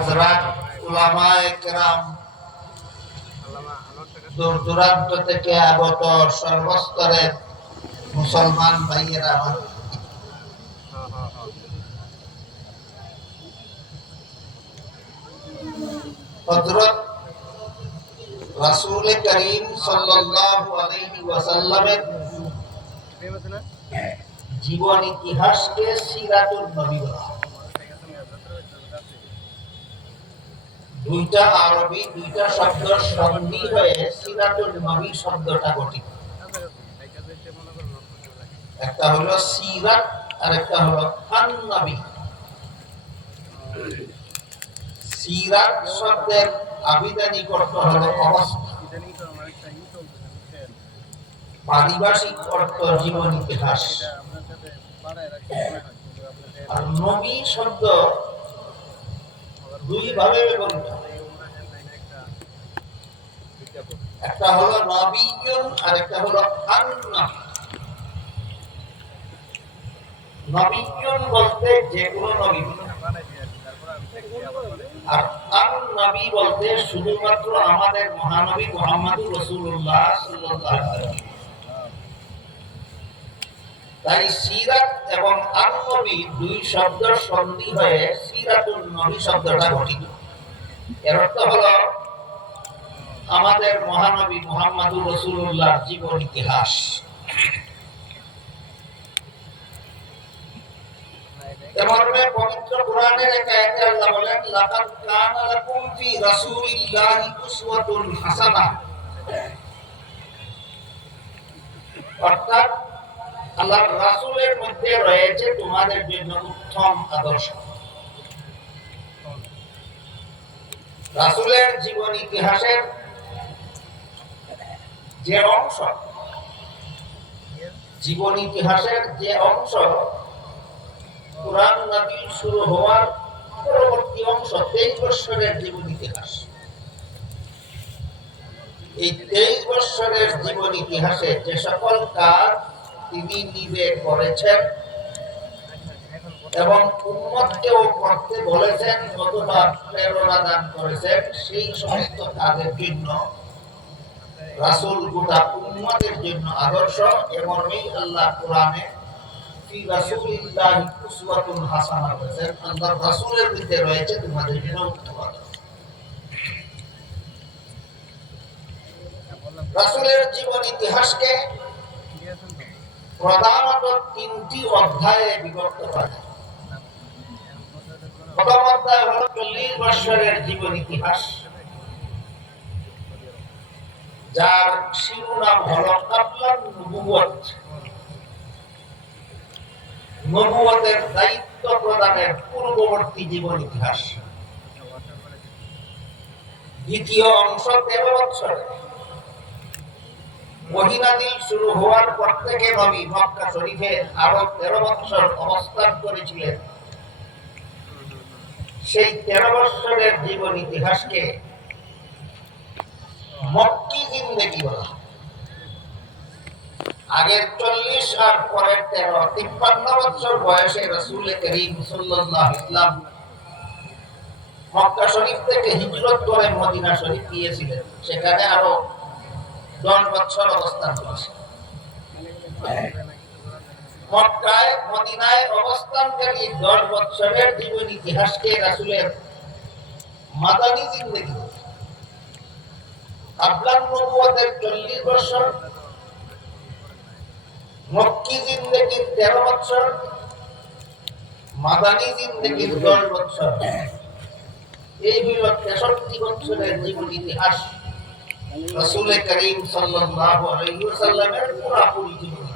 হযরত উলামায়ে কেরাম দূর দূরান্ত থেকে আগত সর্বস্তরের মুসলমান ভাইয়েরা আমার হযরত রাসূল করিম সাল্লাল্লাহু আলাইহি ওয়াসাল্লামের জীবন ইতিহাসকে সিরাতুন নবী বলা হয়। দুইটা আরবি দুইটা শব্দ সন্ধি হয়ে সিরাতুন নবী শব্দটা গঠিত। একটা হলো সিরাত আর একটা হলো আন-নবী। সিরাত শব্দের আবিধানিক অর্থ হলো অবস্থা, পারিভাষিক অর্থ জীবন ইতিহাস, আর নবী শব্দ দুই ভাবে ব্যবহৃত। একটা হলো নবিয়্যুন আর একটা হলো আন-নবী। নবিয়্যুন বলতে যে কোনো নবী, আর আন-নবী বলতে শুধুমাত্র আমাদের মহানবী মুহাম্মদুর রাসূলুল্লাহ সাল্লাল্লাহু আলাইহি ওয়াসাল্লাম। তাই সিরাত এবং আন-নবী দুই শব্দ সন্ধি হয়ে সিরাতুন নবী শব্দটা গঠিত। এর অর্থ হলো আমাদের মহানবী মুহাম্মদুর রাসূলুল্লাহর জীবন ইতিহাস। এমর্মে পবিত্র কোরআনের এক আয়াতে আল্লাহ বলেন, লাকাদ কানা লাকুম ফি রাসূলিল্লাহি উসওয়াতুন হাসানাহ। অর্থাৎ আল্লাহর রাসূলের মধ্যে রয়েছে তোমাদের জন্য উত্তম আদর্শ। রাসূলের জীবন ইতিহাসের যে অংশ, জীবন ইতিহাসের যে অংশ কুরআন নাযিল শুরু হওয়ার পরবর্তী অংশ 23 বছরের জীবন ইতিহাস। এই 23 বছরের জীবন ইতিহাসে যে সকল কাজ তিনি নিজে করেছেন এবং উম্মতকেও করতে বলেছেন অথবা প্রেরণা দান করেছেন, সেই সমস্ত কাজের জন্য রাসূল গোটা উম্মতের জন্য আদর্শ। এমনই আল্লাহ কোরআনে ফি রাসূলিল্লাহি উসওয়াতুন হাসানাহ বলেছেন, আল্লাহর রাসূলের মধ্যে রয়েছে তোমাদের জন্য উত্তম আদর্শ। রাসূলের জীবন ইতিহাসকে প্রধানত 3টি অধ্যায়ে বিভক্ত করা যায়। প্রথম অধ্যায় হলো 40 বছরের জীবন ইতিহাস, যার শিরোনাম হলো কাবলান নবুওয়াত, নবুওয়াতের দায়িত্ব প্রদানের পূর্ববর্তী জীবন ইতিহাস। দ্বিতীয় অংশ 13 বছর, ওহী নাযিল শুরু হওয়ার পর থেকে নবী মক্কা শরীফে আরো 13 বছর অবস্থান করেছিলেন। সেই 13 বছরের জীবন ইতিহাসকে মক্কি জিন্দেগি বলা। আগের 40 আর পরের 13, 53 বছর বয়সে রাসূল করিম সাল্লাল্লাহু আলাইহি ওয়াসাল্লাম মক্কা শরীফ থেকে হিজরত করে মদিনা শরীফ গিয়েছিলেন। সেখানে আরো 10 বছর অবস্থান করেছেন। মক্কায় মদিনায় অবস্থানকারী 10 বছরের জীবন ইতিহাসকে রাসূলের মাদানী জিন্দেগি। কাবলান নবুওয়াতের 40 বছর, মক্কি জিন্দেগির 13 বছর, মাদানী জিন্দেগির 10 বছর। এই হইল 63 বছরের জীবন ইতিহাস রাসূল করিম সাল্লাল্লাহু আলাইহি ওয়াসাল্লামের পুরোপুরি জীবন।